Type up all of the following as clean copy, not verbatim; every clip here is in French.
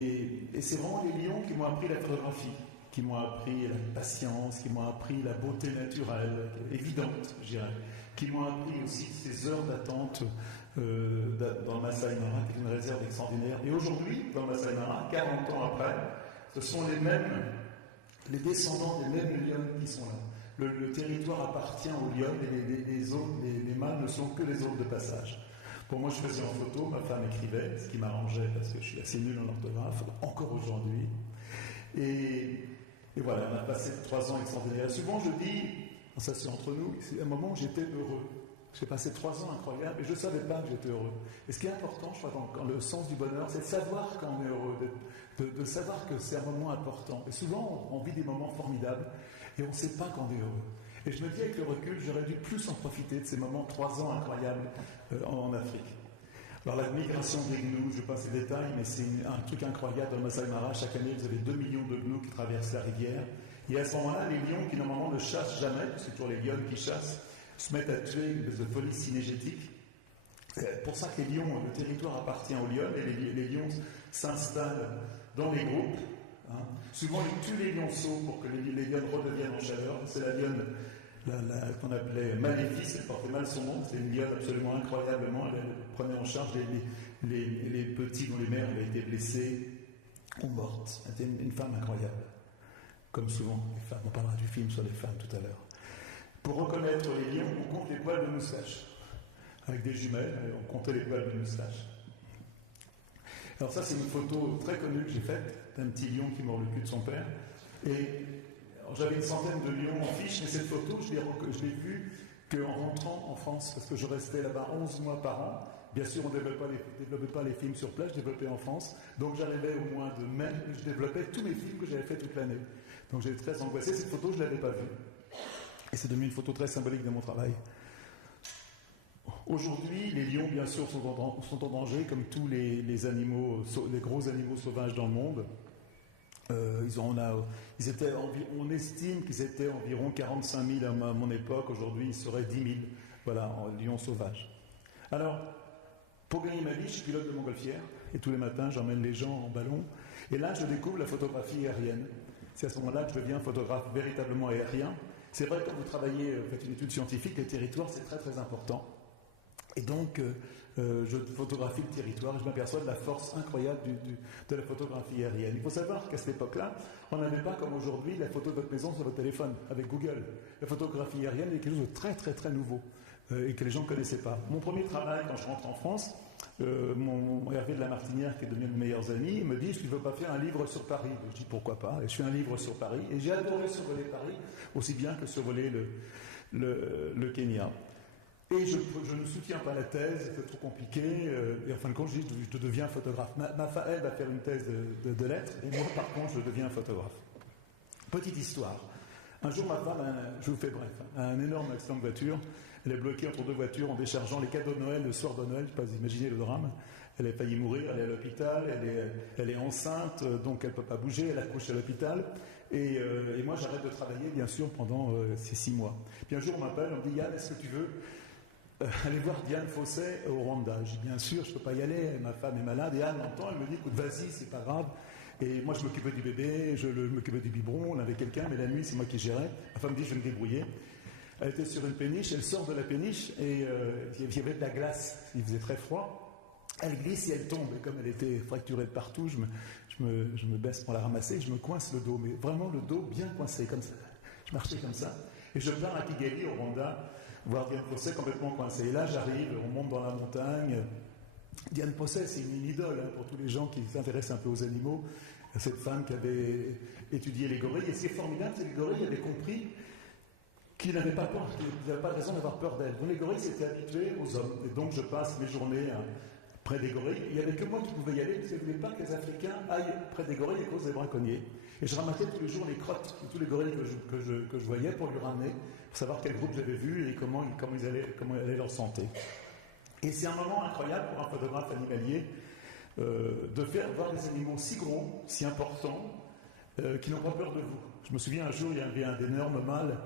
Et c'est vraiment les lions qui m'ont appris la photographie, qui m'ont appris la patience, qui m'ont appris la beauté naturelle, évidente, je dirais, qui m'ont appris aussi ces heures d'attente dans le Masai Mara, qui est une réserve extraordinaire. Et aujourd'hui, dans le Masai Mara, 40 ans après, ce sont les descendants des mêmes lions qui sont là. Le territoire appartient aux lions et les mâles ne sont que les hôtes de passage. Pour moi, je faisais en photo, ma femme écrivait, ce qui m'arrangeait parce que je suis assez nul en orthographe, encore aujourd'hui. Et voilà, on a passé 3 ans extraordinaires. Souvent, je dis, ça c'est entre nous, c'est un moment où j'étais heureux. J'ai passé 3 ans incroyables et je ne savais pas que j'étais heureux. Et ce qui est important, je crois, dans le sens du bonheur, c'est de savoir quand on est heureux, de savoir que c'est un moment important. Et souvent, on vit des moments formidables et on ne sait pas quand on est heureux. Et je me dis, avec le recul, j'aurais dû plus en profiter de ces moments, 3 ans incroyables en Afrique. Alors la migration des gnous, je passe les détails, mais c'est un truc incroyable dans le Masai Mara. Chaque année, vous avez 2 millions de gnous qui traversent la rivière. Et à ce moment-là, les lions qui normalement ne chassent jamais, c'est toujours les lions qui chassent, se mettent à tuer une espèce de folie cinégétique. C'est pour ça que les lions, le territoire appartient aux lions, et les lions s'installent dans les groupes. Hein. Souvent, ils tuent les lionceaux pour que les lions redeviennent en chaleur. C'est la lionne qu'on appelait Maléfice, elle portait mal son nom, c'était une lionne absolument incroyablement, elle prenait en charge les petits dont les mères avaient été blessées ou mortes. C'était une femme incroyable, comme souvent les femmes, on parlera du film sur les femmes tout à l'heure. Pour reconnaître les lions, on compte les poils de moustache. Avec des jumelles, on comptait les poils de moustache. Alors ça, c'est une photo très connue que j'ai faite d'un petit lion qui mord le cul de son père. Et j'avais une centaine de lions en fiche, mais cette photo, je l'ai vue qu'en rentrant en France, parce que je restais là-bas 11 mois par an. Bien sûr, on ne développait pas les films sur place, je développais en France. Donc j'arrivais au mois de mai, et je développais tous mes films que j'avais fait toute l'année. Donc j'étais très angoissé. Cette photo, je ne l'avais pas vue. Et c'est devenu une photo très symbolique de mon travail. Aujourd'hui, les lions, bien sûr, sont en danger, comme tous les animaux, les gros animaux sauvages dans le monde. On estime qu'ils étaient environ 45 000 à mon époque. Aujourd'hui, ils seraient 10 000, voilà, en lions sauvages. Alors, pour gagner ma vie, je suis pilote de montgolfière. Et tous les matins, j'emmène les gens en ballon. Et là, je découvre la photographie aérienne. C'est à ce moment-là que je deviens photographe véritablement aérien. C'est vrai que quand vous travaillez, faites une étude scientifique, les territoires, c'est très très important. Et donc, je photographie le territoire et je m'aperçois de la force incroyable de la photographie aérienne. Il faut savoir qu'à cette époque-là, on n'avait pas comme aujourd'hui la photo de votre maison sur votre téléphone avec Google. La photographie aérienne est quelque chose de très très très nouveau et que les gens ne connaissaient pas. Mon premier travail, quand je rentre en France, mon Hervé de la Martinière, qui est devenu de mes meilleurs amis, me dit: « Tu ne veux pas faire un livre sur Paris ?» Je dis: « Pourquoi pas ?» Et je fais un livre sur Paris et j'ai adoré survoler Paris aussi bien que survoler le Kenya. Et je ne soutiens pas la thèse, c'est trop compliqué, et en fin de compte, je dis: je deviens photographe. Ma femme, elle, va faire une thèse de lettres, et moi, par contre, je deviens photographe. Petite histoire. Un jour, ma femme, je vous fais bref, a un énorme accident de voiture. Elle est bloquée entre 2 voitures en déchargeant les cadeaux de Noël le soir de Noël. Je ne sais pas, vous imaginez le drame. Elle a failli mourir, elle est à l'hôpital, elle est enceinte, donc elle ne peut pas bouger, elle accouche à l'hôpital. Et moi, j'arrête de travailler, bien sûr, pendant ces 6 mois. Puis un jour, on m'appelle, on me dit: « Yann, est-ce que tu veux aller voir Diane Fossé au Rwanda ?» Je dis: « Bien sûr, je ne peux pas y aller, ma femme est malade. » Et Anne m'entend, elle me dit: « Écoute, vas-y, c'est pas grave. » Et moi, je m'occupais du bébé, je m'occupais du biberon, on avait quelqu'un, mais la nuit, c'est moi qui gérais. Ma femme me dit: « Je vais me débrouiller. » Elle était sur une péniche, elle sort de la péniche et il y avait de la glace, il faisait très froid. Elle glisse et elle tombe. Et comme elle était fracturée de partout, je me baisse pour la ramasser et je me coince le dos, mais vraiment le dos bien coincé, comme ça. Je marchais comme ça. Et je pars à Kigali, au Rwanda, voir Diane Fossé complètement coincée. Et là, j'arrive, on monte dans la montagne. Diane Fossé, c'est une idole pour tous les gens qui s'intéressent un peu aux animaux. Cette femme qui avait étudié les gorilles. Et ce qui est formidable, c'est que les gorilles avaient compris qu'ils n'avaient pas peur, qu'ils n'avaient pas raison d'avoir peur d'elles. Donc les gorilles s'étaient habitués aux hommes. Et donc je passe mes journées près des gorilles. Il n'y avait que moi qui pouvais y aller, parce que je ne voulais pas que les Africains aillent près des gorilles à cause des braconniers. Et je ramassais tous les jours les crottes de tous les gorilles que je voyais pour lui ramener, pour savoir quel groupe j'avais vu et comment allait leur santé. Et c'est un moment incroyable pour un photographe animalier de faire voir des animaux si gros, si importants, qui n'ont pas peur de vous. Je me souviens un jour, il y avait un énorme mâle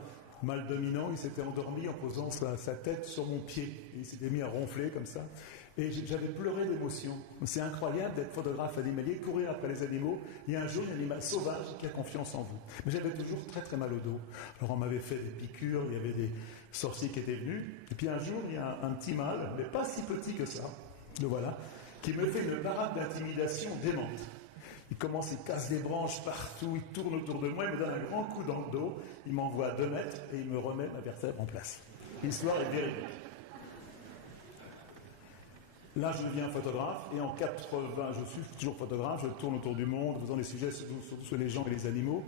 dominant, il s'était endormi en posant sa tête sur mon pied. Et il s'était mis à ronfler comme ça. Et j'avais pleuré d'émotion. C'est incroyable d'être photographe animalier, courir après les animaux. Il y a un jour, il y a un animal sauvage qui a confiance en vous. Mais j'avais toujours très très mal au dos. Alors on m'avait fait des piqûres, il y avait des sorciers qui étaient venus. Et puis un jour, il y a un petit mâle, mais pas si petit que ça, le voilà, qui me fait une parade d'intimidation démente. Il commence, il casse des branches partout, il tourne autour de moi, il me donne un grand coup dans le dos, il m'envoie à 2 mètres et il me remet ma vertèbre en place. L'histoire est véridique. Là, je deviens photographe, et en 80, je suis toujours photographe, je tourne autour du monde, faisant des sujets surtout sur les gens et les animaux.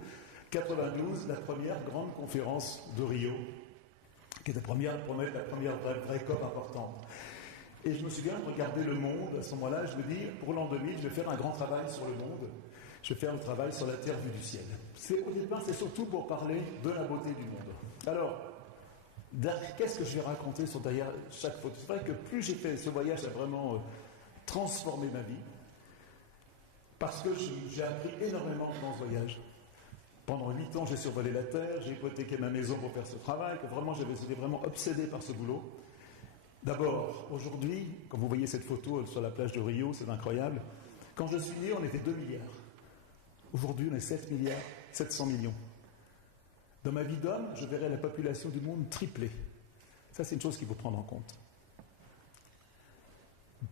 92, la première grande conférence de Rio, qui est la première vraie COP importante. Et je me souviens de regarder Le Monde, à ce moment-là, je me dis, pour l'an 2000, je vais faire un grand travail sur le monde, je vais faire un travail sur la Terre vue du ciel. Au départ, c'est surtout pour parler de la beauté du monde. Alors, qu'est-ce que je vais raconter derrière chaque photo? C'est vrai que plus j'ai fait ce voyage, ça a vraiment transformé ma vie, parce que j'ai appris énormément dans ce voyage. Pendant 8 ans, j'ai survolé la Terre, j'ai hypothéqué ma maison pour faire ce travail, que vraiment, j'étais vraiment obsédé par ce boulot. D'abord, aujourd'hui, quand vous voyez cette photo sur la plage de Rio, c'est incroyable. Quand je suis né, on était 2 milliards. Aujourd'hui, on est 7 milliards, 700 millions. Dans ma vie d'homme, je verrai la population du monde tripler. Ça, c'est une chose qu'il faut prendre en compte.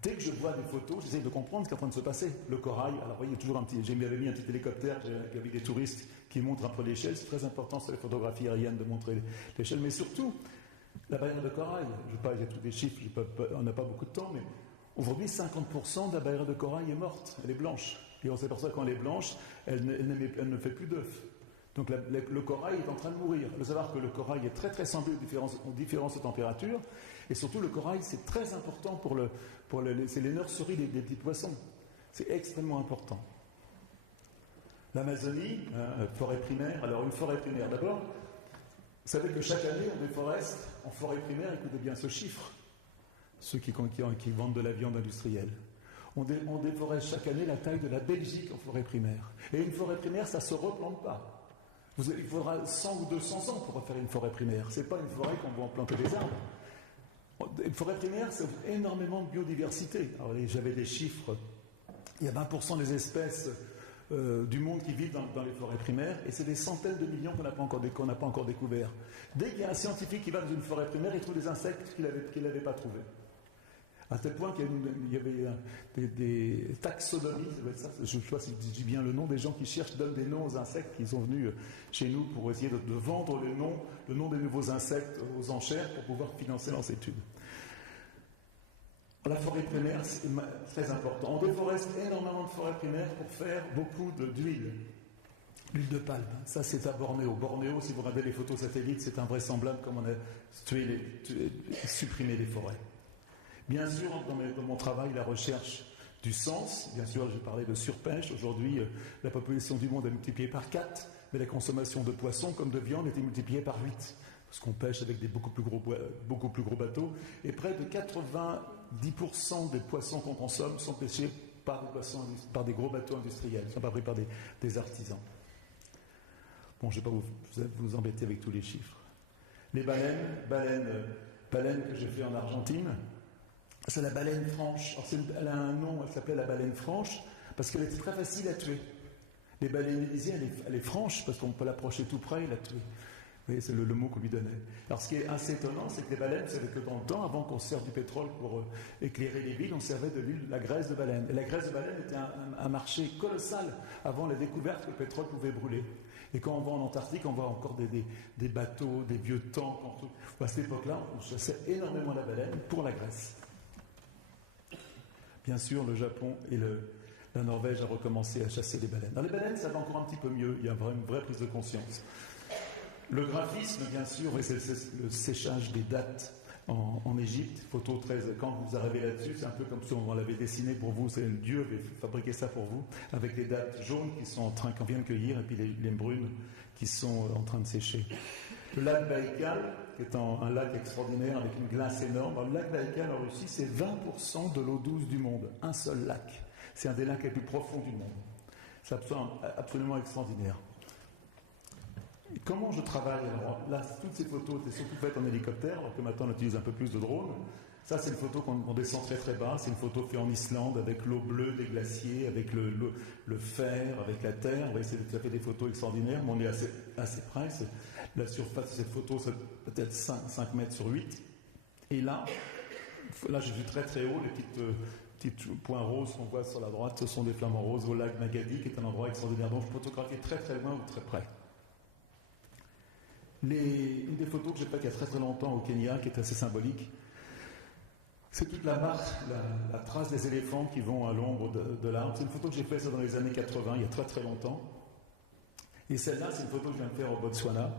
Dès que je vois des photos, j'essaie de comprendre ce qui est en train de se passer. Le corail, alors vous voyez, j'avais mis un petit hélicoptère avec des touristes qui montrent un peu l'échelle. C'est très important sur les photographies aériennes de montrer l'échelle, mais surtout la barrière de corail. Je ne vais pas, il y a tous des chiffres, on n'a pas beaucoup de temps, mais aujourd'hui, 50% de la barrière de corail est morte, elle est blanche. Et on s'aperçoit que quand elle est blanche, elle ne fait plus d'œufs. Donc le corail est en train de mourir. Il faut savoir que le corail est très très sensible aux différences de température, et surtout le corail c'est très important c'est les nurseries des petits poissons. C'est extrêmement important. L'Amazonie, forêt primaire. Alors une forêt primaire d'abord, vous savez que chaque année on déforeste en forêt primaire, écoutez bien ce chiffre, ceux qui vendent de la viande industrielle. On déforeste chaque année la taille de la Belgique en forêt primaire. Et une forêt primaire, ça ne se replante pas. Il faudra 100 ou 200 ans pour refaire une forêt primaire. Ce n'est pas une forêt qu'on va en planter des arbres. Une forêt primaire, c'est énormément de biodiversité. Alors, j'avais des chiffres. Il y a 20% des espèces du monde qui vivent dans les forêts primaires, et c'est des centaines de millions qu'on n'a pas encore découverts. Dès qu'il y a un scientifique qui va dans une forêt primaire, il trouve des insectes qu'il n'avait pas trouvés. À tel point qu'il y avait des taxonomies, je ne sais pas si je dis bien le nom, des gens qui donnent des noms aux insectes qui sont venus chez nous pour essayer de vendre le nom des nouveaux insectes aux enchères pour pouvoir financer leurs études. La forêt primaire, c'est très important. On déforeste énormément de forêts primaires pour faire beaucoup d'huile. L'huile de palme, ça c'est à Bornéo. Bornéo, si vous regardez les photos satellites, c'est invraisemblable comme on a supprimé les forêts. Bien sûr, dans mon travail, la recherche du sens, bien sûr, j'ai parlé de surpêche. Aujourd'hui, la population du monde est multipliée par 4, mais la consommation de poissons comme de viande était multipliée par 8, parce qu'on pêche avec des beaucoup plus gros bateaux. Et près de 90% des poissons qu'on consomme sont pêchés par des gros bateaux industriels, ne sont pas pris par des artisans. Bon, je ne vais pas vous embêter avec tous les chiffres. Les baleines que j'ai fait en Argentine, c'est la baleine franche. Alors elle a un nom, elle s'appelait la baleine franche, parce qu'elle était très facile à tuer. Les baleines élyséennes, elle est franche, parce qu'on peut l'approcher tout près et la tuer. Vous voyez, c'est le mot qu'on lui donnait. Alors ce qui est assez étonnant, c'est que les baleines, vous savez que dans le temps, avant qu'on serve du pétrole pour éclairer les villes, on servait de la graisse de baleine. Et la graisse de baleine était un marché colossal avant la découverte que le pétrole pouvait brûler. Et quand on va en Antarctique, on voit encore des bateaux, des vieux tanks. À cette époque-là, on chassait énormément la baleine pour la graisse. Bien sûr, le Japon et la Norvège a recommencé à chasser les baleines. Dans les baleines, ça va encore un petit peu mieux. Il y a une vraie prise de conscience. Le graphisme, bien sûr, c'est le séchage des dates en Égypte. Photo 13. Quand vous arrivez là-dessus, c'est un peu comme si on l'avait dessiné pour vous. C'est Dieu avait fabriqué ça pour vous, avec les dates jaunes qu'on vient de cueillir, et puis les brunes qui sont en train de sécher. Le lac Baïkal, qui est un lac extraordinaire avec une glace énorme. Alors, le lac Baïkal en Russie, c'est 20% de l'eau douce du monde. Un seul lac. C'est un des lacs les plus profonds du monde. C'est absolument extraordinaire. Et comment je travaille? Alors là, toutes ces photos étaient surtout faites en hélicoptère, alors que maintenant on utilise un peu plus de drones. Ça, c'est une photo qu'on descend très très bas. C'est une photo faite en Islande avec l'eau bleue des glaciers, avec le fer, avec la terre. Vous voyez, ça fait des photos extraordinaires, mais on est assez près. La surface de cette photo, c'est peut-être 5 mètres sur 8. Et là, je suis très très haut. Les petits points roses qu'on voit sur la droite, ce sont des flamants roses au lac Magadi, qui est un endroit extraordinaire. Donc, je photographie très très loin ou très près. Une des photos que j'ai faites il y a très très longtemps au Kenya, qui est assez symbolique, c'est toute la marque, la trace des éléphants qui vont à l'ombre de l'arbre. C'est une photo que j'ai faite dans les années 80, il y a très très longtemps. Et celle-là, c'est une photo que je viens de faire au Botswana.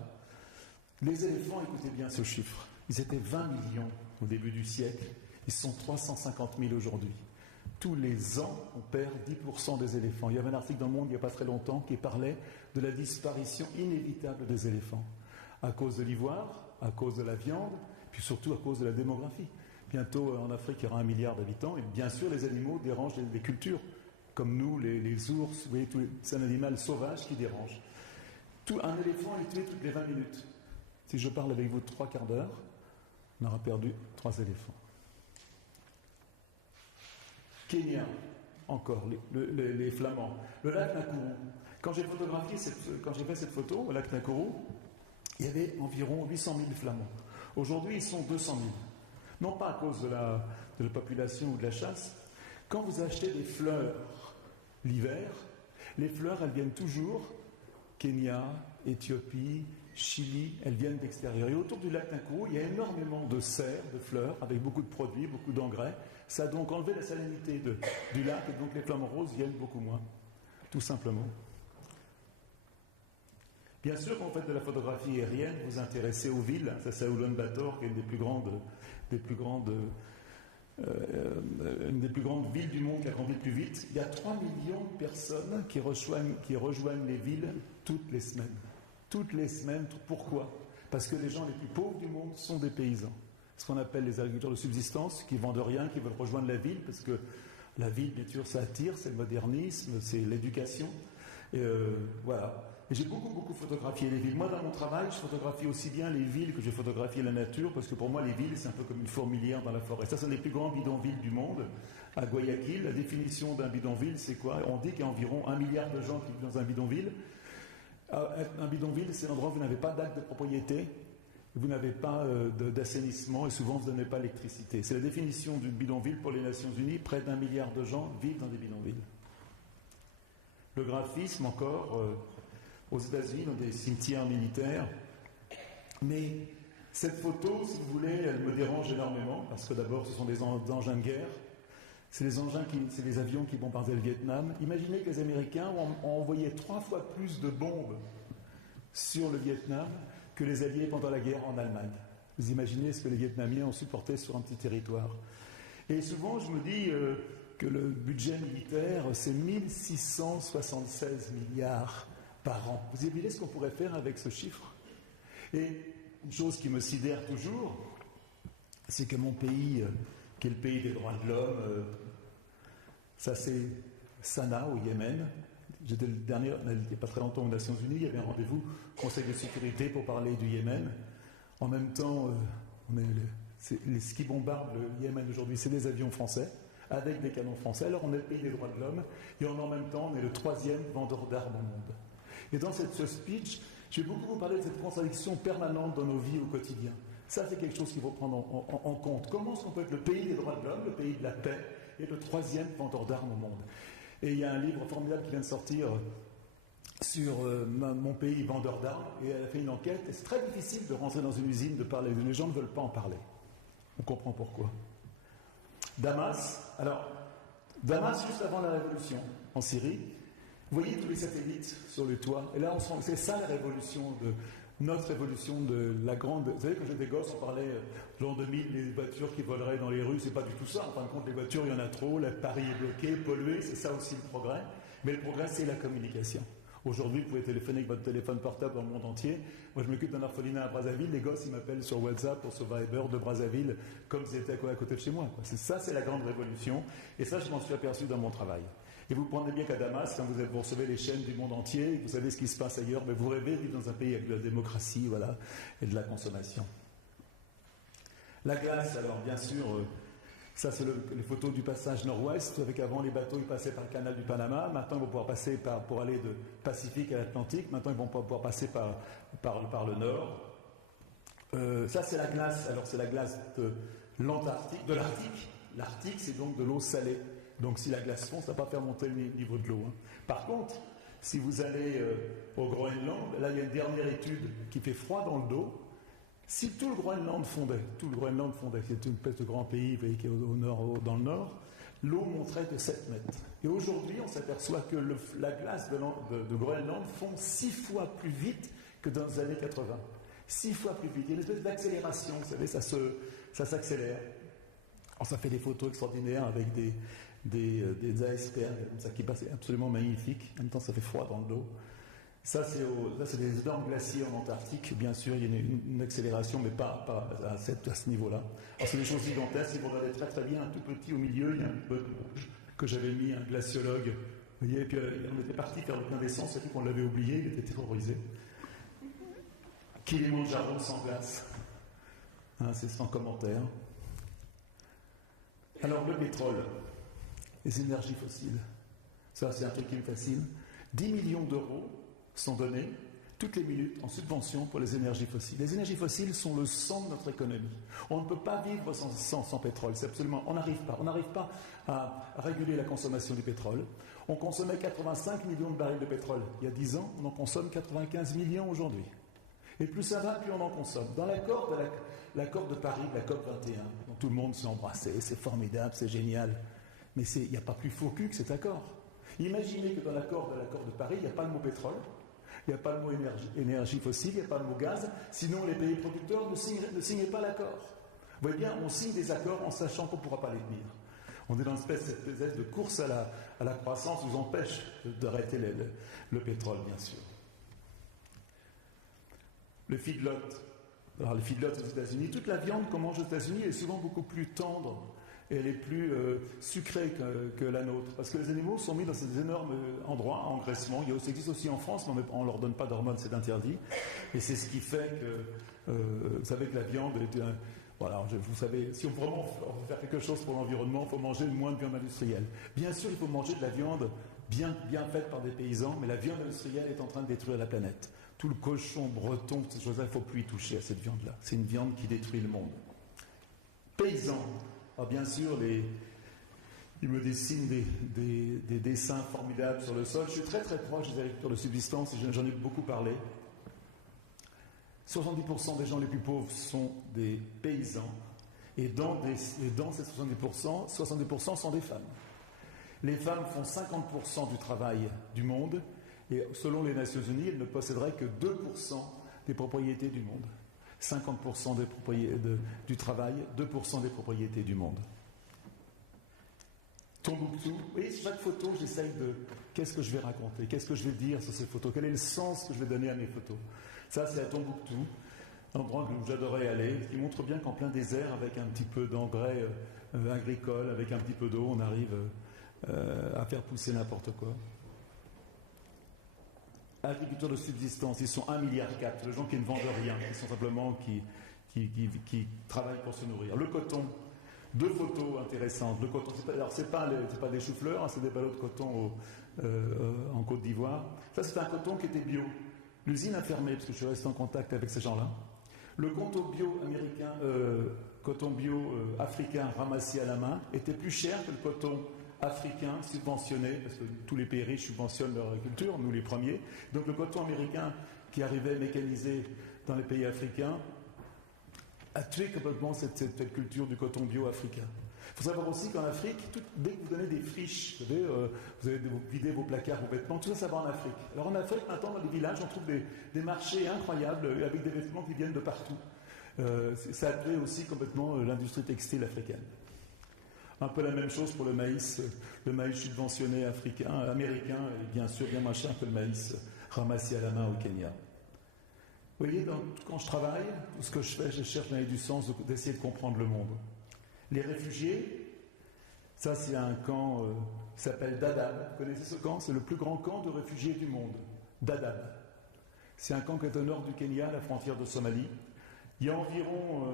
Les éléphants, écoutez bien ce chiffre, ils étaient 20 millions au début du siècle, ils sont 350 000 aujourd'hui. Tous les ans, on perd 10% des éléphants. Il y avait un article dans Le Monde il n'y a pas très longtemps qui parlait de la disparition inévitable des éléphants, à cause de l'ivoire, à cause de la viande, puis surtout à cause de la démographie. Bientôt, en Afrique, il y aura 1 milliard d'habitants, et bien sûr, les animaux dérangent les cultures, comme nous, les ours, vous voyez, c'est un animal sauvage qui dérange. Un éléphant est tué toutes les 20 minutes. Si je parle avec vous 3 quarts d'heure, on aura perdu 3 éléphants. Kenya, encore, les Flamands. Le lac Nakuru. Quand j'ai fait cette photo au lac Nakuru, il y avait environ 800 000 Flamands. Aujourd'hui, ils sont 200 000. Non pas à cause de la population ou de la chasse. Quand vous achetez des fleurs l'hiver, les fleurs, elles viennent toujours Kenya, Éthiopie, Chili, elles viennent d'extérieur. Et autour du lac Nakuru, il y a énormément de serres, de fleurs, avec beaucoup de produits, beaucoup d'engrais. Ça a donc enlevé la salinité du lac, et donc les flamants roses viennent beaucoup moins, tout simplement. Bien sûr, quand vous faites de la photographie aérienne, vous vous intéressez aux villes. Ça, c'est Ulaanbaatar, qui est une des plus grandes villes du monde qui a grandi le plus vite. Il y a 3 millions de personnes qui rejoignent les villes toutes les semaines. Toutes les semaines. Pourquoi ? Parce que les gens les plus pauvres du monde sont des paysans. Ce qu'on appelle les agriculteurs de subsistance, qui vendent rien, qui veulent rejoindre la ville, parce que la ville, bien sûr, ça attire, c'est le modernisme, c'est l'éducation. Voilà. Et j'ai beaucoup photographié les villes. Moi, dans mon travail, je photographie aussi bien les villes que j'ai photographié la nature, parce que pour moi, les villes, c'est un peu comme une fourmilière dans la forêt. Ça, c'est un des plus grands bidonvilles du monde, à Guayaquil. La définition d'un bidonville, c'est quoi ? On dit qu'il y a environ 1 milliard de gens qui vivent dans un bidonville. Un bidonville, c'est l'endroit où vous n'avez pas d'acte de propriété, vous n'avez pas d'assainissement, et souvent, vous n'avez pas d'électricité. C'est la définition d'une bidonville pour les Nations Unies. Près d'1 milliard de gens vivent dans des bidonvilles. Le graphisme, encore... aux États-Unis, dans des cimetières militaires. Mais cette photo, si vous voulez, elle me dérange énormément, parce que d'abord, ce sont des engins de guerre. C'est les avions qui bombardaient le Vietnam. Imaginez que les Américains ont envoyé 3 fois plus de bombes sur le Vietnam que les Alliés pendant la guerre en Allemagne. Vous imaginez ce que les Vietnamiens ont supporté sur un petit territoire. Et souvent, je me dis que le budget militaire, c'est 1676 milliards par an. Vous imaginez ce qu'on pourrait faire avec ce chiffre ? Et une chose qui me sidère toujours, c'est que mon pays, qui est le pays des droits de l'homme, ça c'est Sanaa au Yémen. J'étais le dernier, il n'y a pas très longtemps aux Nations Unies, il y avait un rendez-vous Conseil de sécurité pour parler du Yémen. En même temps, ce qui bombarde le Yémen aujourd'hui, c'est des avions français, avec des canons français. Alors on est le pays des droits de l'homme, et en même temps, on est le 3e vendeur d'armes au monde. Et dans ce speech, je vais beaucoup vous parler de cette contradiction permanente dans nos vies au quotidien. Ça, c'est quelque chose qu'il faut prendre en compte. Comment est-ce qu'on peut être le pays des droits de l'homme, le pays de la paix, et le 3e vendeur d'armes au monde ? Et il y a un livre formidable qui vient de sortir sur mon pays vendeur d'armes, et elle a fait une enquête, et c'est très difficile de rentrer dans une usine, de parler. Les gens ne veulent pas en parler. On comprend pourquoi. Damas, juste avant la révolution, en Syrie, vous voyez tous les satellites sur le toit, et là, c'est ça la révolution notre révolution de la grande... Vous savez, quand j'étais gosse, on parlait, l'an 2000, les voitures qui voleraient dans les rues, c'est pas du tout ça. En fin de compte, les voitures, il y en a trop, Paris est bloqué, pollué, c'est ça aussi le progrès. Mais le progrès, c'est la communication. Aujourd'hui, vous pouvez téléphoner avec votre téléphone portable dans le monde entier. Moi, je m'occupe d'un orphelinat à Brazzaville. Les gosses, ils m'appellent sur WhatsApp ou sur Viber de Brazzaville, comme s'ils étaient à côté de chez moi. Ça, c'est la grande révolution. Et ça, je m'en suis aperçu dans mon travail. Et vous comprenez bien qu'à Damas, quand vous recevez les chaînes du monde entier, vous savez ce qui se passe ailleurs, mais vous rêvez de vivre dans un pays avec de la démocratie, voilà, et de la consommation. La glace, alors bien sûr, ça c'est les photos du passage nord-ouest, avec avant les bateaux ils passaient par le canal du Panama, maintenant ils vont pouvoir passer pour aller de Pacifique à l'Atlantique, maintenant ils vont pouvoir passer par le nord. Ça c'est la glace, alors c'est la glace de l'Antarctique, de l'Arctique. L'Arctique c'est donc de l'eau salée, donc si la glace fond, ça ne va pas faire monter le niveau de l'eau. Hein. Par contre, si vous allez au Groenland, là il y a une dernière étude qui fait froid dans le dos. Si tout le Groenland fondait, c'est une espèce de grand pays qui est au nord, dans le nord, l'eau monterait de 7 mètres. Et aujourd'hui, on s'aperçoit que la glace de Groenland fond 6 fois plus vite que dans les années 80. 6 fois plus vite. Il y a une espèce d'accélération, vous savez, ça s'accélère. Alors, ça fait des photos extraordinaires avec des icebergs, ça qui passe absolument magnifique. En même temps, ça fait froid dans le dos. Ça, c'est des énormes glaciers en Antarctique. Bien sûr, il y a une accélération, mais pas à ce niveau-là. Alors, c'est des choses gigantesques. Si vous regardez très très bien, un tout petit au milieu, il y a un peu de rouge que j'avais mis un glaciologue. Vous voyez, et puis on était parti faire le plein d'essence, c'est qu'on l'avait oublié, il était terrorisé. Kilimandjaro sans glace. Hein, c'est sans commentaire. Alors, le pétrole, les énergies fossiles. Ça, c'est un truc qui me fascine. 10 millions d'euros sont donnés toutes les minutes en subvention pour les énergies fossiles. Les énergies fossiles sont le sang de notre économie. On ne peut pas vivre sans pétrole. C'est absolument, on n'arrive pas à réguler la consommation du pétrole. On consommait 85 millions de barils de pétrole il y a 10 ans, on en consomme 95 millions aujourd'hui. Et plus ça va, plus on en consomme. Dans l'accord de Paris, la COP 21, dont tout le monde s'est embrassé, c'est formidable, c'est génial, mais il n'y a pas plus faux cul que cet accord. Imaginez que dans l'accord de Paris, il n'y a pas le mot pétrole, il n'y a pas le mot énergie fossile, il n'y a pas le mot gaz, sinon les pays producteurs ne signaient pas l'accord. Vous voyez bien, on signe des accords en sachant qu'on ne pourra pas les tenir. On est dans cette espèce de course à la croissance qui nous empêche d'arrêter le pétrole, bien sûr. Le feedlot. Alors, le feedlot aux États-Unis, toute la viande qu'on mange aux États-Unis est souvent beaucoup plus tendre. Et elle est plus sucrée que la nôtre. Parce que les animaux sont mis dans ces énormes endroits, engraissement. Ça existe aussi en France, mais on ne leur donne pas d'hormones, c'est interdit. Et c'est ce qui fait que, vous savez que la viande est voilà, vous savez, si on veut vraiment faire quelque chose pour l'environnement, il faut manger le moins de viande industrielle. Bien sûr, il faut manger de la viande bien faite par des paysans, mais la viande industrielle est en train de détruire la planète. Tout le cochon breton, ces choses-là, il ne faut plus y toucher à cette viande-là. C'est une viande qui détruit le monde. Paysans. Alors bien sûr, ils me dessinent des dessins formidables sur le sol. Je suis très très proche des agriculteurs de subsistance, et j'en ai beaucoup parlé. 70% des gens les plus pauvres sont des paysans, et dans ces 70%, 70% sont des femmes. Les femmes font 50% du travail du monde, et selon les Nations Unies, elles ne posséderaient que 2% des propriétés du monde. 50% du travail, 2% des propriétés du monde. Tombouctou, vous voyez, chaque photo, j'essaye de... Qu'est-ce que je vais raconter? Qu'est-ce que je vais dire sur ces photos? Quel est le sens que je vais donner à mes photos? Ça, c'est à Tombouctou, un endroit où j'adorais aller, qui montre bien qu'en plein désert, avec un petit peu d'engrais agricole, avec un petit peu d'eau, on arrive à faire pousser n'importe quoi. Agriculteurs de subsistance, ils sont 1,4 milliard, les gens qui ne vendent rien, qui sont simplement qui travaillent pour se nourrir. Le coton, 2 photos intéressantes. Le coton, c'est pas des choux-fleurs, hein, c'est des ballots de coton en Côte d'Ivoire. Ça, c'est un coton qui était bio. L'usine a fermé, parce que je suis resté en contact avec ces gens-là. Le coton bio américain, coton bio africain ramassé à la main était plus cher que le coton africain subventionné, parce que tous les pays riches subventionnent leur agriculture, nous les premiers. Donc le coton américain qui arrivait mécanisé dans les pays africains a tué complètement cette culture du coton bio africain. Il faut savoir aussi qu'en Afrique, dès que vous donnez des friches, vous savez, vous allez vider vos placards, vos vêtements, tout ça, ça va en Afrique. Alors en Afrique, maintenant, dans les villages, on trouve des marchés incroyables avec des vêtements qui viennent de partout. Ça a tué aussi complètement l'industrie textile africaine. Un peu la même chose pour le maïs subventionné américain est bien sûr bien moins cher que le maïs ramassé à la main au Kenya. Vous voyez, quand je travaille, ce que je fais, je cherche à donner du sens, d'essayer de comprendre le monde. Les réfugiés, ça c'est un camp qui s'appelle Dadaab. Vous connaissez ce camp? C'est le plus grand camp de réfugiés du monde. Dadaab. C'est un camp qui est au nord du Kenya, à la frontière de Somalie. Il y a environ,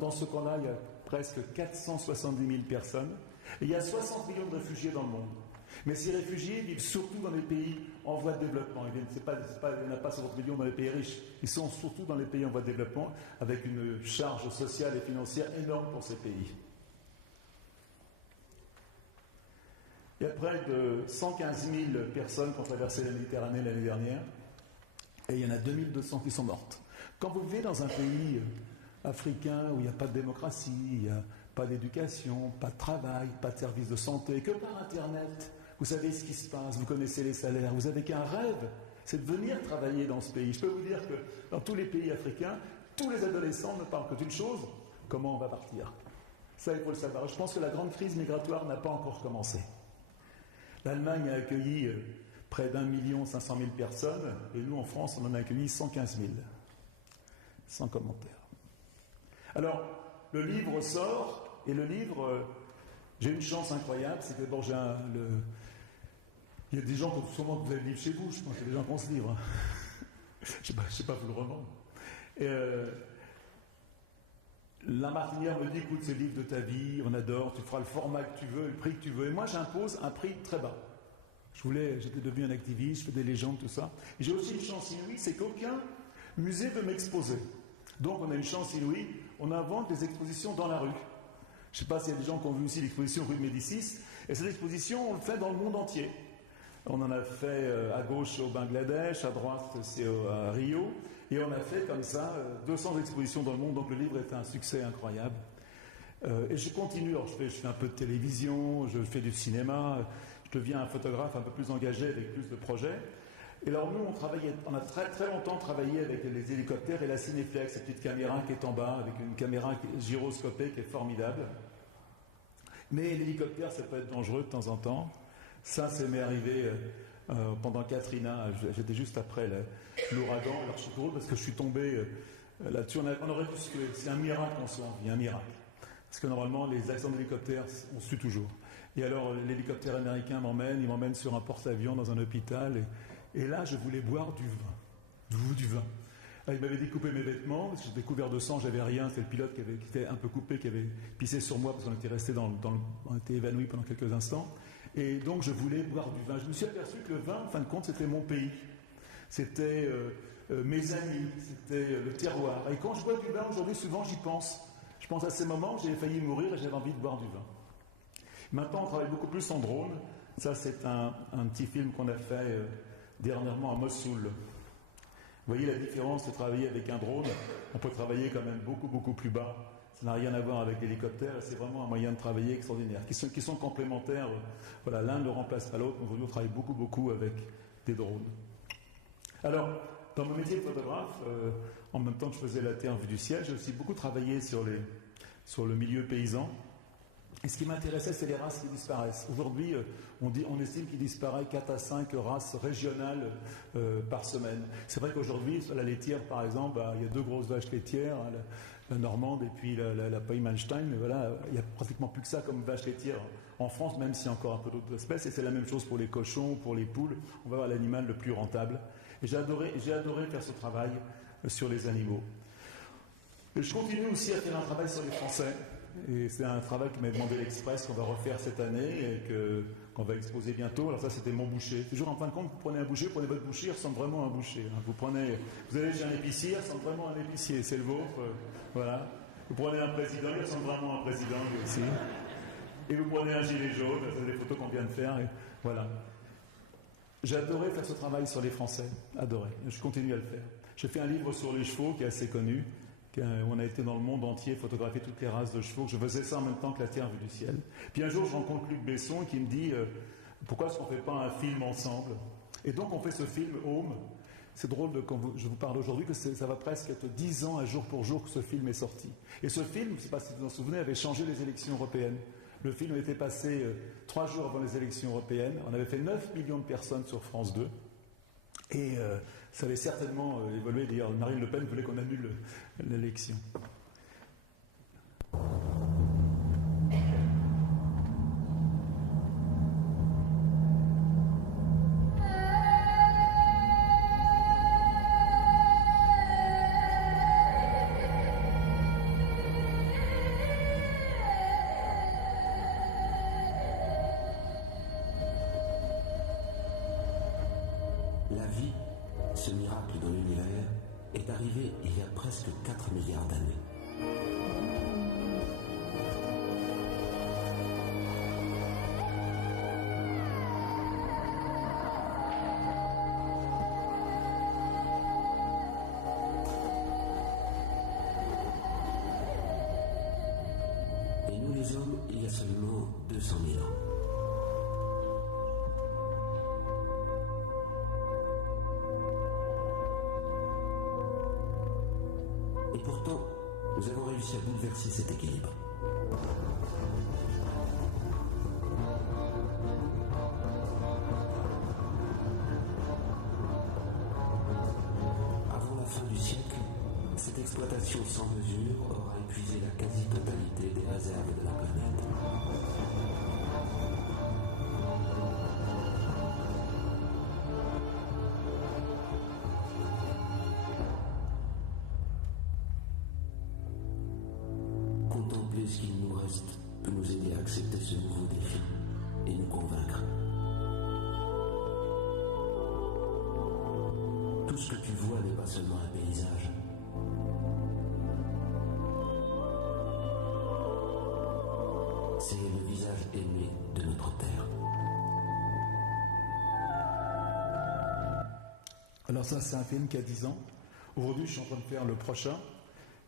dans ce camp-là, il y a presque 470 000 personnes. Et il y a 60 millions de réfugiés dans le monde. Mais ces réfugiés vivent surtout dans les pays en voie de développement. Il n'y en a pas 60 millions dans les pays riches. Ils sont surtout dans les pays en voie de développement, avec une charge sociale et financière énorme pour ces pays. Il y a près de 115 000 personnes qui ont traversé la Méditerranée l'année dernière, et il y en a 2200 qui sont mortes. Quand vous vivez dans un pays africain où il n'y a pas de démocratie, il n'y a pas d'éducation, pas de travail, pas de services de santé, que par Internet, vous savez ce qui se passe, vous connaissez les salaires, vous n'avez qu'un rêve, c'est de venir travailler dans ce pays. Je peux vous dire que dans tous les pays africains, tous les adolescents ne parlent que d'une chose, comment on va partir. Ça, il faut le savoir. Je pense que la grande crise migratoire n'a pas encore commencé. L'Allemagne a accueilli près d'1 500 000 personnes, et nous, en France, on en a accueilli 115 000. Sans commentaire. Alors, le livre sort, et le livre, j'ai une chance incroyable, c'est que d'abord il y a des gens qui sûrement vous avez le livre chez vous, je pense qu'il y a des gens qui ont ce livre. Je ne sais pas vous le revendre. Et, la Martinière me dit, écoute, c'est le livre de ta vie, on adore, tu feras le format que tu veux, le prix que tu veux. Et moi, j'impose un prix très bas. J'étais devenu un activiste, je fais des légendes, tout ça. Et j'ai aussi une chance inouïe, c'est qu'aucun musée veut m'exposer. Donc on a une chance inouïe, on invente des expositions dans la rue. Je ne sais pas s'il y a des gens qui ont vu aussi l'exposition rue de Médicis. Et cette exposition, on le fait dans le monde entier. On en a fait à gauche au Bangladesh, à droite c'est à Rio. Et on a fait comme ça 200 expositions dans le monde. Donc le livre est un succès incroyable. Et je continue. Alors, je fais un peu de télévision, je fais du cinéma. Je deviens un photographe un peu plus engagé avec plus de projets. Et alors nous, on a très très longtemps travaillé avec les hélicoptères et la Cineflex, cette petite caméra qui est en bas, avec une caméra gyroscopée qui est formidable. Mais l'hélicoptère, ça peut être dangereux de temps en temps. Ça m'est arrivé pendant Katrina, j'étais juste après l'ouragan. Alors je suis heureux parce que je suis tombé là-dessus. On aurait dû se tuer. C'est un miracle qu'on soit en vie, un miracle. Parce que normalement, les accidents d'hélicoptère, on se tue toujours. Et alors, l'hélicoptère américain il m'emmène sur un porte-avions dans un hôpital. Et là, je voulais boire du vin. Alors, il m'avait découpé mes vêtements, parce que j'étais couvert de sang, j'avais rien. C'était le pilote qui était un peu coupé, qui avait pissé sur moi, parce qu'on était resté on était évanouis pendant quelques instants. Et donc, je voulais boire du vin. Je me suis aperçu que le vin, en fin de compte, c'était mon pays. C'était mes amis, c'était le terroir. Et quand je bois du vin, aujourd'hui, souvent, j'y pense. Je pense à ces moments où j'ai failli mourir et j'avais envie de boire du vin. Maintenant, on travaille beaucoup plus en drone. Ça, c'est un petit film qu'on a fait dernièrement à Mossoul. Vous voyez la différence de travailler avec un drone. On peut travailler quand même beaucoup, beaucoup plus bas. Ça n'a rien à voir avec l'hélicoptère. C'est vraiment un moyen de travailler extraordinaire, qui sont complémentaires. Voilà, l'un ne remplace pas l'autre. Aujourd'hui, on travaille beaucoup, beaucoup avec des drones. Alors, dans mon métier de photographe, en même temps que je faisais la Terre vue du ciel, j'ai aussi beaucoup travaillé sur le milieu paysan. Et ce qui m'intéressait, c'est les races qui disparaissent. Aujourd'hui, on estime qu'il disparaît 4 à 5 races régionales par semaine. C'est vrai qu'aujourd'hui, sur la laitière, par exemple, il y a 2 grosses vaches laitières, la normande et puis la Paille-Malstein. Mais voilà, il n'y a pratiquement plus que ça comme vache laitière en France, même s'il y a encore un peu d'autres espèces. Et c'est la même chose pour les cochons, pour les poules. On va avoir l'animal le plus rentable. Et j'ai adoré faire ce travail sur les animaux. Et je continue aussi à faire un travail sur les Français. Et c'est un travail que m'a demandé l'Express qu'on va refaire cette année et qu'on va exposer bientôt. Alors ça, c'était mon boucher. Toujours en fin de compte, vous prenez un boucher, vous prenez votre boucher, il ressemble vraiment à un boucher. Vous allez chez un épicier, il ressemble vraiment à un épicier. C'est le vôtre, voilà. Vous prenez un président, il ressemble vraiment à un président lui aussi. Et vous prenez un gilet jaune, c'est des photos qu'on vient de faire. Et voilà. J'ai adoré faire ce travail sur les Français. Adoré. Je continue à le faire. J'ai fait un livre sur les chevaux qui est assez connu. On a été dans le monde entier photographier toutes les races de chevaux. Je faisais ça en même temps que la Terre vue du ciel. Puis un jour, je rencontre Luc Besson qui me dit pourquoi est-ce qu'on ne fait pas un film ensemble? Et donc, on fait ce film Home. C'est drôle quand je vous parle aujourd'hui que ça va presque être 10 ans à jour pour jour que ce film est sorti. Et ce film, je ne sais pas si vous vous en souvenez, avait changé les élections européennes. Le film était passé 3 jours avant les élections européennes. On avait fait 9 millions de personnes sur France 2. Et ça avait certainement évolué. D'ailleurs, Marine Le Pen voulait qu'on annule l'élection. La vie, ce miracle dans l'univers, est arrivé il y a presque 4 milliards d'années. Et nous les hommes, il y a seulement 200 000 ans. Et pourtant, nous avons réussi à bouleverser cet équilibre. Avant la fin du siècle, cette exploitation sans mesure aura épuisé la quasi-totalité des réserves de la planète. Contempler ce qu'il nous reste peut nous aider à accepter ce nouveau défi et nous convaincre. Tout ce que tu vois n'est pas seulement un paysage. C'est le visage aimé de notre terre. Alors ça, c'est un film qui a 10 ans. Aujourd'hui, je suis en train de faire le prochain,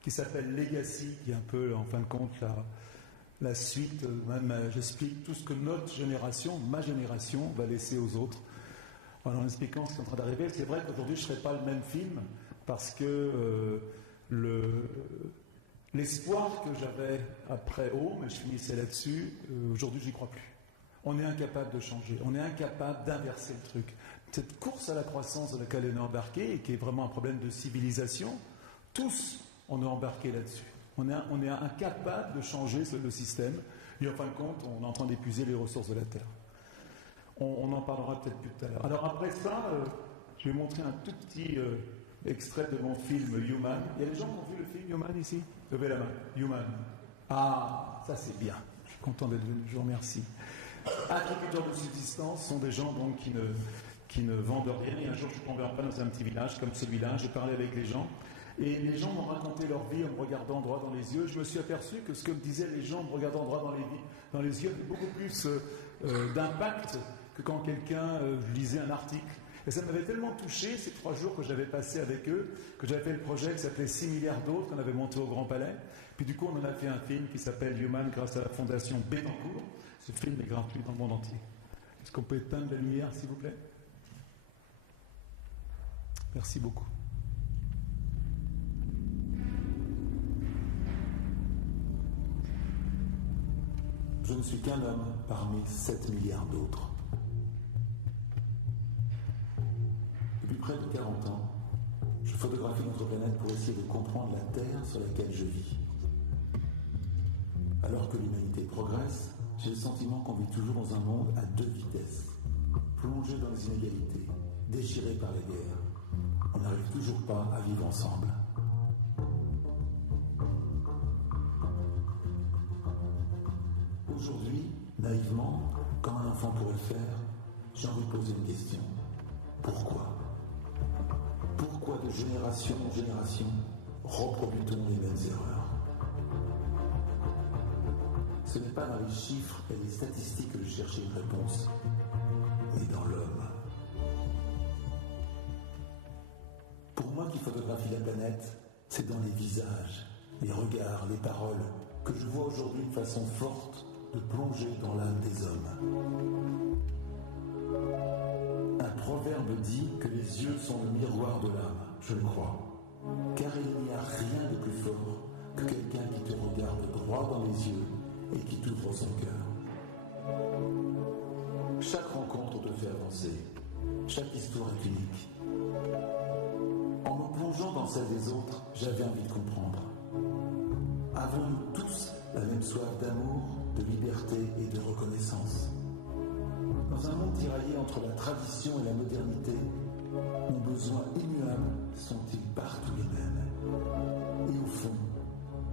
qui s'appelle Legacy, qui est un peu, en fin de compte, la suite. Même, j'explique tout ce que notre génération, ma génération, va laisser aux autres. Alors, en expliquant ce qui est en train d'arriver, c'est vrai qu'aujourd'hui, je ne ferai pas le même film, parce que l'espoir que j'avais après Home, et je finissais là-dessus, aujourd'hui, je n'y crois plus. On est incapable de changer, on est incapable d'inverser le truc. Cette course à la croissance dans laquelle on est embarqué, et qui est vraiment un problème de civilisation, tous, on est embarqué là-dessus. On est incapable de changer le système, et en fin de compte, on est en train d'épuiser les ressources de la Terre. On en parlera peut-être plus tout à l'heure. Alors après ça, je vais montrer un tout petit extrait de mon film Human. Il y a des gens qui ont vu le film Human ici? Levez la main. Human. Ah, ça c'est bien. Je suis content d'être venu. Je vous remercie. Agriculteurs de subsistance sont des gens donc qui ne vendent rien. Et un jour, je suis tombé en panne dans un petit village comme celui-là. J'ai parlé avec les gens. Et les gens m'ont raconté leur vie en me regardant droit dans les yeux. Je me suis aperçu que ce que me disaient les gens en me regardant droit dans les yeux avait beaucoup plus d'impact que quand quelqu'un lisait un article. Et ça m'avait tellement touché ces 3 jours que j'avais passé avec eux, que j'avais fait le projet qui s'appelait 6 milliards d'autres, qu'on avait monté au Grand Palais. Puis du coup, on en a fait un film qui s'appelle Human grâce à la fondation Bettencourt. Ce film est gratuit dans le monde entier. Est-ce qu'on peut éteindre la lumière, s'il vous plaît? Merci beaucoup. Je ne suis qu'un homme parmi 7 milliards d'autres. Depuis près de 40 ans, je photographie notre planète pour essayer de comprendre la Terre sur laquelle je vis. Alors que l'humanité progresse, j'ai le sentiment qu'on vit toujours dans un monde à 2 vitesses, plongé dans les inégalités, déchiré par les guerres. On n'arrive toujours pas à vivre ensemble. Aujourd'hui, naïvement, comme un enfant pourrait le faire, j'ai envie de poser une question. Pourquoi? Pourquoi de génération en génération reproduit-on les mêmes erreurs? Ce n'est pas dans les chiffres et les statistiques que je cherchais une réponse, mais dans l'homme. Pour moi qui photographie la planète, c'est dans les visages, les regards, les paroles, que je vois aujourd'hui une façon forte de plonger dans l'âme des hommes. Un proverbe dit que les yeux sont le miroir de l'âme, je le crois. Car il n'y a rien de plus fort que quelqu'un qui te regarde droit dans les yeux et qui t'ouvre son cœur. Chaque rencontre te fait avancer, chaque histoire est unique. En me plongeant dans celle des autres, j'avais envie de comprendre. Avons-nous tous la même soif d'amour, de liberté et de reconnaissance? Dans un monde tiraillé entre la tradition et la modernité, nos besoins immuables sont-ils partout les mêmes? Et au fond,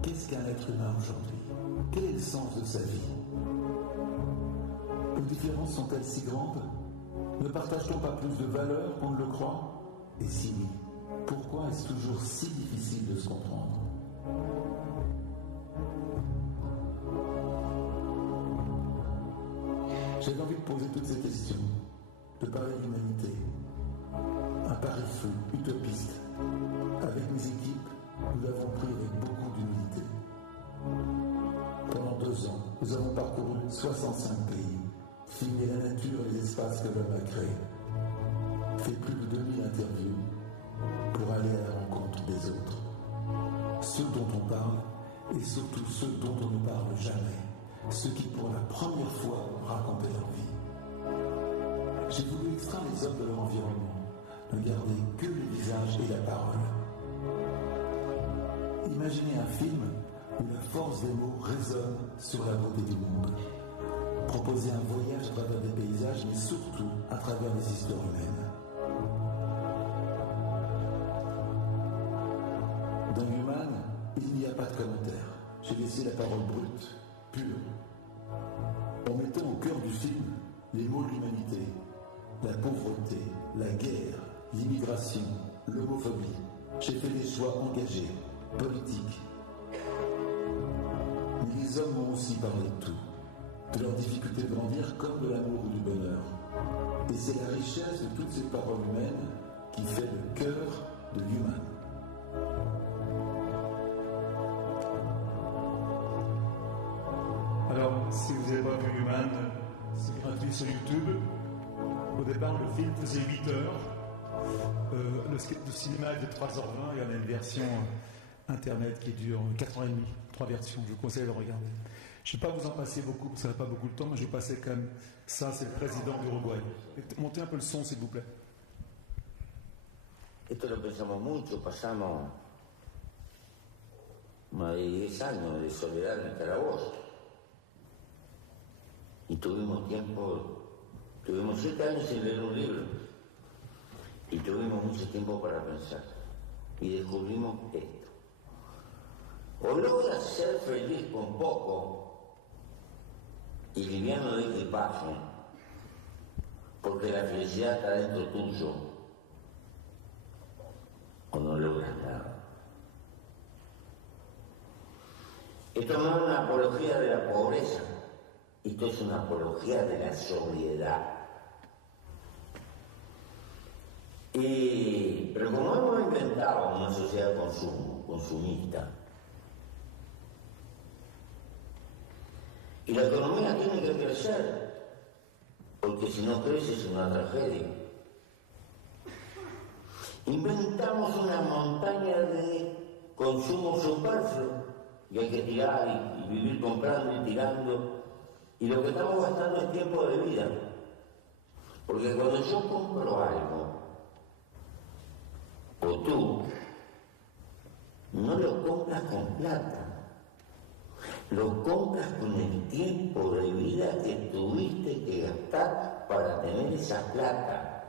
qu'est-ce qu'un être humain aujourd'hui? Quel est le sens de sa vie? Nos différences sont-elles si grandes? Ne partage-t-on pas plus de valeurs qu'on ne le croit? Et si oui, pourquoi est-ce toujours si difficile de se comprendre? J'avais envie de poser toutes ces questions, de parler d'humanité. Un pari fou, utopiste. Avec mes équipes, nous l'avons pris avec beaucoup d'humilité. Pendant 2 ans, nous avons parcouru 65 pays, filmé la nature et les espaces que l'homme a créés, fait plus de 2000 interviews pour aller à la rencontre des autres. Ceux dont on parle et surtout ceux dont on ne parle jamais, ceux qui pour la première fois racontaient leur vie. J'ai voulu extraire les hommes de leur environnement, ne garder que le visage et la parole. Imaginez un film où la force des mots résonne sur la beauté du monde. Proposer un voyage à travers des paysages, mais surtout à travers des histoires humaines. Dans Human, il n'y a pas de commentaire. J'ai laissé la parole brute, pure. En mettant au cœur du film les mots de l'humanité, la pauvreté, la guerre, l'immigration, l'homophobie. J'ai fait des choix engagés, politiques. Mais les hommes m'ont aussi parlé de tout, de leur difficulté de grandir comme de l'amour ou du bonheur. Et c'est la richesse de toutes ces paroles humaines qui fait le cœur de Human. Alors, si vous n'avez pas vu Human, c'est gratuit sur YouTube. Au départ, le film faisait 8 heures. Le cinéma est de 3h20. Il y en a une version internet qui dure 4h30. 3 versions. Je vous conseille de le regarder. Je ne vais pas vous en passer beaucoup, parce que ça n'a pas beaucoup de temps, mais je vais passer quand même. Ça, c'est le président d'Uruguay. Montez un peu le son, s'il vous plaît. Esto lo pensamos mucho, pasamos más de 10 años de soledad en el calabozo. Y tuvimos 7 años sin leer un libro. Y tuvimos mucho tiempo para pensar. Y descubrimos esto. O logras ser feliz con poco y liviano de equipaje, porque la felicidad está dentro tuyo, o no logras nada. Esto no es una apología de la pobreza, esto es una apología de la sobriedad. Pero como hemos inventado una sociedad de consumo, consumista, y la economía tiene que crecer, porque si no crece es una tragedia. Inventamos una montaña de consumo superfluo y hay que tirar y vivir comprando y tirando. Y lo que estamos gastando es tiempo de vida. Porque cuando yo compro algo, o tú, no lo compras con plata. Lo compras con el tiempo de vida que tuviste que gastar para tener esa plata.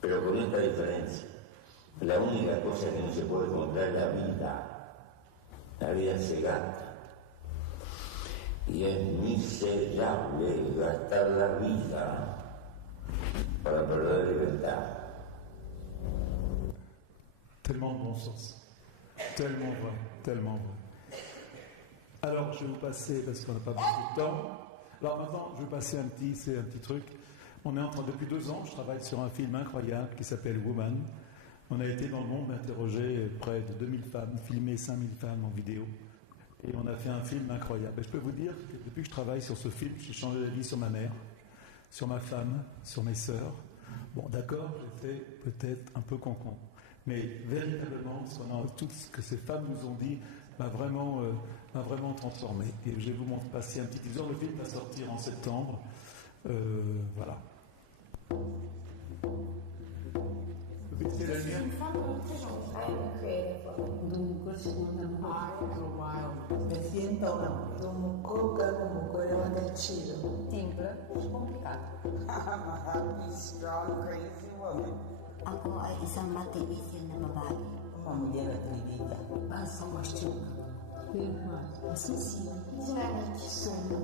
Pero con esta diferencia. La única cosa que no se puede comprar es la vida. La vida se gasta. Y es miserable gastar la vida para perder libertad. Tellement de bon sens. Tellement vrai, tellement vrai. Alors, je vais vous passer, parce qu'on n'a pas beaucoup de temps. Alors maintenant, je vais passer un petit truc. On est en train, depuis 2 ans, je travaille sur un film incroyable qui s'appelle Woman. On a été dans le monde interroger près de 2000 femmes, filmé 5000 femmes en vidéo. Et on a fait un film incroyable. Et je peux vous dire que depuis que je travaille sur ce film, j'ai changé la vie sur ma mère, sur ma femme, sur mes sœurs. Bon, d'accord, j'ai fait peut-être un peu concon. Mais véritablement, tout ce que ces femmes nous ont dit m'a vraiment transformé. Et je vais vous passer un petit teaser. Le film va sortir en septembre. Voilà. C'est la mienne. Me siento como coca, como cuero del cielo. Simple, complicato. I'm a strong, crazy woman. Ako ay isang matibisyon na babae. Mamulher atrevida. Basta mastiga. Irmã, sensível. Dinamite sono.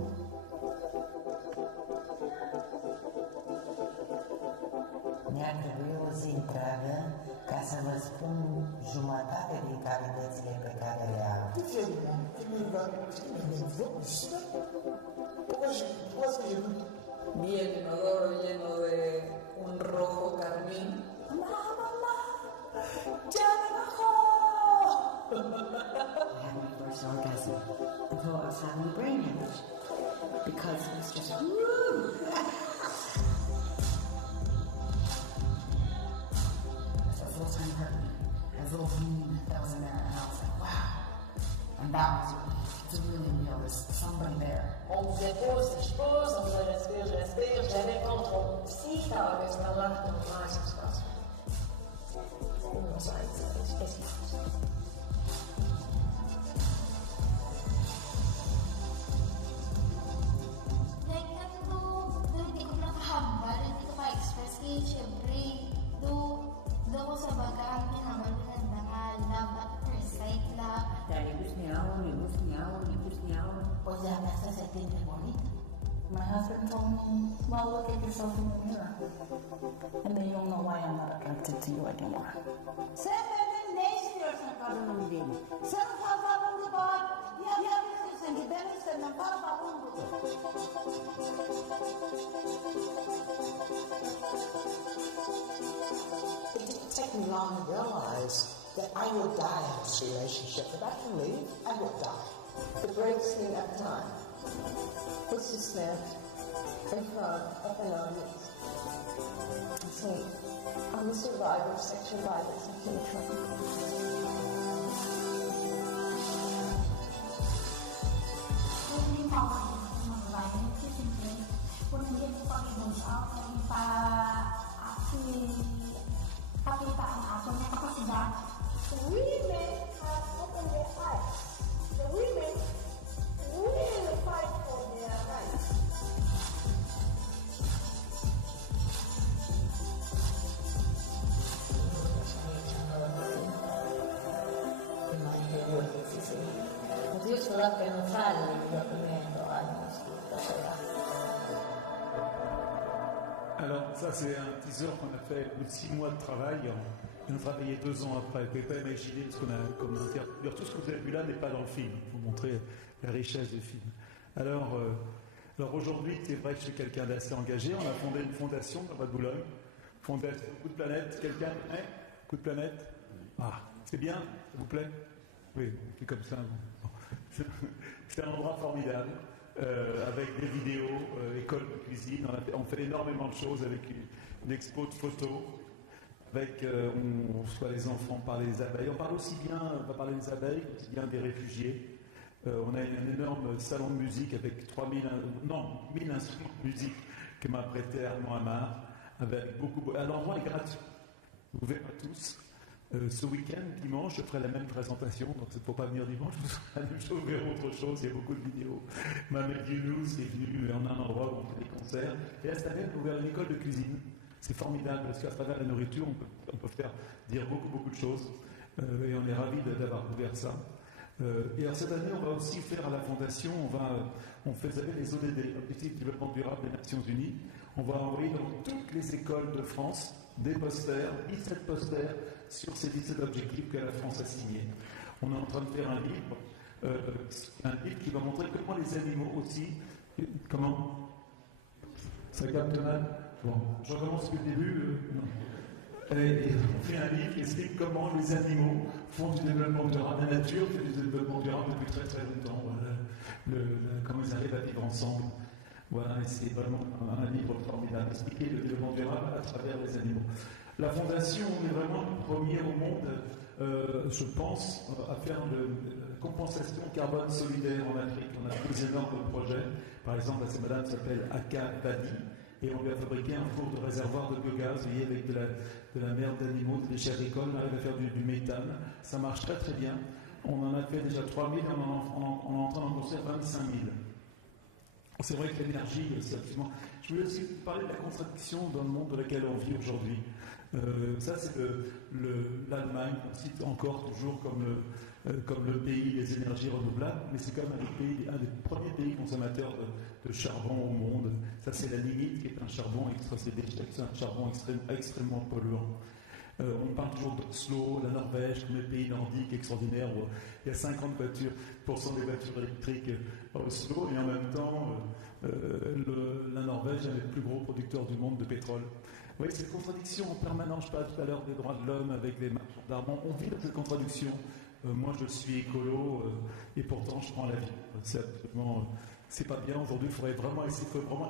trebui o zi întreagă ca să vă spun jumătate din calitățile pe care le am. Vi el inodoro lleno de un rojo carmín. ¡Mamá! ¡Ya me bajó! I had my first orgasm until I was having a brain hemorrhage because it was just woo. So the first time it hurt me, there was a little beam that was in there, and I was like, wow. And that was it's really real. There's somebody there. On faisait pause, on faisait respire, j'avais le contrôle. Si estaba que estaba lá, não mais espaço. Não sai, esqueci. Like, hindi ko nakahambal, hindi ko ma-express kasi syempre, doon ko sa bagang pinamalo ng love at first sight love. Dahil gusto niya ako. Pues ya me hace sentir bonita. My husband told me, well, look at yourself in the mirror. And then you'll know why I'm not attracted to you anymore. Sen benden ne istiyorsun kadınım diyeyim? Sen fazlalığını bak, ya bilirsin ki ben istemem, fazlalığını budur. It didn't take me long to realize that I would die in this relationship. If I can leave, I would die. The breaks in that time. It's just there, in front of an audience. So, I'm a survivor of sexual violence in Finland. Hindi pa ako mag-violent kasi siyempre, kung hindi ko pag-ibig out, hindi pa pakita ang aking kapasidad. The women have opened their eyes. The women really fight for their rights. Io sono anche non fare il documento, Alors, ça, c'est un teaser qu'on a fait au bout de 6 mois de travail. On a travaillé 2 ans après. Vous ne pouvez pas imaginer ce qu'on a comme interprétation. Tout ce que vous avez vu là n'est pas dans le film. Il faut montrer la richesse du film. Alors aujourd'hui, c'est vrai que je suis quelqu'un d'assez engagé. On a fondé une fondation dans Bois de Boulogne. Fondation Coup de Planète. Quelqu'un Coup de Planète. Ah, c'est bien, s'il vous plaît. Oui, c'est comme ça. Bon. C'est un endroit formidable. Avec des vidéos, école de cuisine. On fait énormément de choses avec une expo de photos. Avec, on reçoit les enfants par les abeilles. On parle aussi bien, on va parler des abeilles, aussi bien des réfugiés. On a un énorme salon de musique avec 1000 instruments de musique que m'a prêté Armand Amar. Avec beaucoup. L'endroit est gratuit. Vous verrez tous. Ce week-end, dimanche, je ferai la même présentation, donc il ne faut pas venir dimanche, je ferai la même chose, vous verrez autre chose, il y a beaucoup de vidéos. Mohamed Younous est venu, on a un endroit où on fait des concerts, et à Stade, on a ouvert une école de cuisine. C'est formidable, parce qu'à travers la nourriture, on peut faire dire beaucoup de choses, et on est ravis d'avoir ouvert ça. Et alors cette année, on va aussi faire à la Fondation, on fait, vous savez, les ODD, Objectifs de Développement Durable des Nations Unies, on va envoyer dans toutes les écoles de France des posters, 17 posters, sur ces 17 objectifs que la France a signés. On est en train de faire un livre qui va montrer comment les animaux aussi, comment ça capte mal. Bon, je recommence depuis le début. Et on fait un livre qui explique comment les animaux font du développement durable. La nature fait du développement durable depuis très longtemps. Voilà. Comment ils arrivent à vivre ensemble. Voilà, et c'est vraiment un livre formidable, expliquer le développement durable à travers les animaux. La Fondation, on est vraiment le premier au monde, je pense, à faire de la compensation carbone solidaire en Afrique. On a des énormes projets. Par exemple, cette madame s'appelle Aka Badi, et on lui a fabriqué un four de réservoir de biogaz, vous voyez, avec de la merde d'animaux, des déchets agricoles, on arrive à faire du méthane. Ça marche très bien. On en a fait déjà 3000, on est en train d'en construire 25 000. C'est vrai que l'énergie, c'est absolument... Je voulais aussi parler de la contradiction dans le monde dans lequel on vit aujourd'hui. Ça, c'est l'Allemagne, on cite encore toujours comme le pays des énergies renouvelables, mais c'est quand même un des premiers pays consommateurs de charbon au monde. Ça, c'est la lignite, qui est un charbon, extrêmement polluant. On parle toujours d'Oslo, la Norvège, comme les pays nordiques extraordinaires, où il y a 50% des voitures électriques à Oslo, et en même temps, la Norvège est le plus gros producteur du monde de pétrole. Oui, c'est une contradiction en permanence. Je parlais tout à l'heure des droits de l'homme avec les marchands d'armes. On vit dans cette contradiction. Moi, je suis écolo et pourtant, je prends l'avion. C'est absolument... c'est pas bien. Aujourd'hui, il faudrait vraiment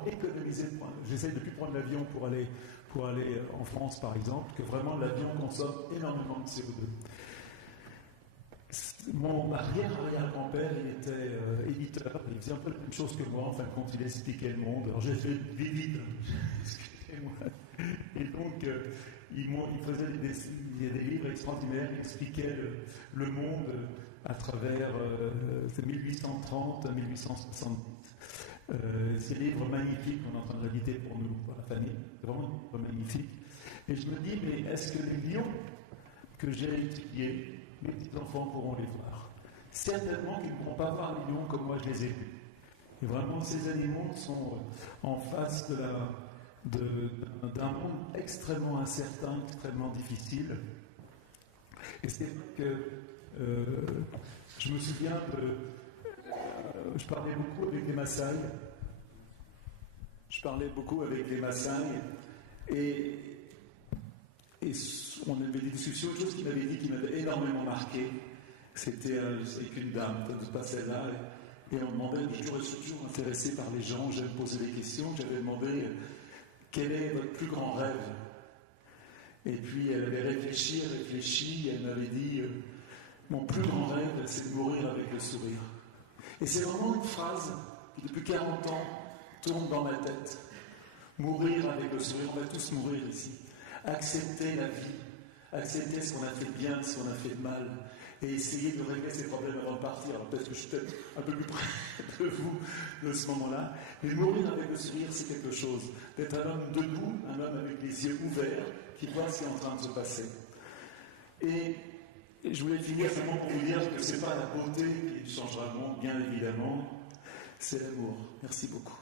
économiser. J'essaie de ne plus prendre l'avion pour aller en France, par exemple, que vraiment l'avion consomme énormément de CO2. Mon arrière-grand-père, il était éditeur. Il faisait un peu la même chose que moi. En fin de compte, il expliquait le monde. Alors, j'ai fait vite. Excusez-moi. Et donc, il faisait des livres extraordinaires. Il expliquait le monde à travers 1830 à 1870. Ces livres magnifiques qu'on est en train de rééditer pour nous, pour la famille, vraiment magnifiques. Et je me dis, mais est-ce que les lions que j'ai étudiés, mes petits-enfants pourront les voir? Certainement qu'ils ne pourront pas voir les lions comme moi je les ai vus. Et vraiment, ces animaux sont en face d'un monde extrêmement incertain, extrêmement difficile. Et c'est vrai que je me souviens je parlais beaucoup avec les Maasai. Et on avait des discussions. Une chose qu'il m'avait dit qui m'avait énormément marqué, c'était avec une dame, peut-être pas celle-là, et on demandait, je suis toujours intéressé par les gens, j'aime poser des questions, j'avais demandé quel est votre plus grand rêve? Et puis elle avait réfléchi, et elle m'avait dit mon plus grand rêve, c'est de mourir avec le sourire. Et c'est vraiment une phrase qui, depuis 40 ans, tourne dans ma tête. Mourir avec le sourire, on va tous mourir ici. Accepter la vie, accepter ce qu'on a fait de bien, ce qu'on a fait de mal, et essayer de régler ces problèmes avant de partir. Alors peut-être que je suis peut-être un peu plus près de vous de ce moment-là, mais mourir avec le sourire, c'est quelque chose. D'être un homme debout, un homme avec les yeux ouverts, qui voit ce qui est en train de se passer. Et je voulais finir simplement pour vous dire que ce n'est pas la beauté qui changera le monde, bien évidemment, c'est l'amour. Merci beaucoup.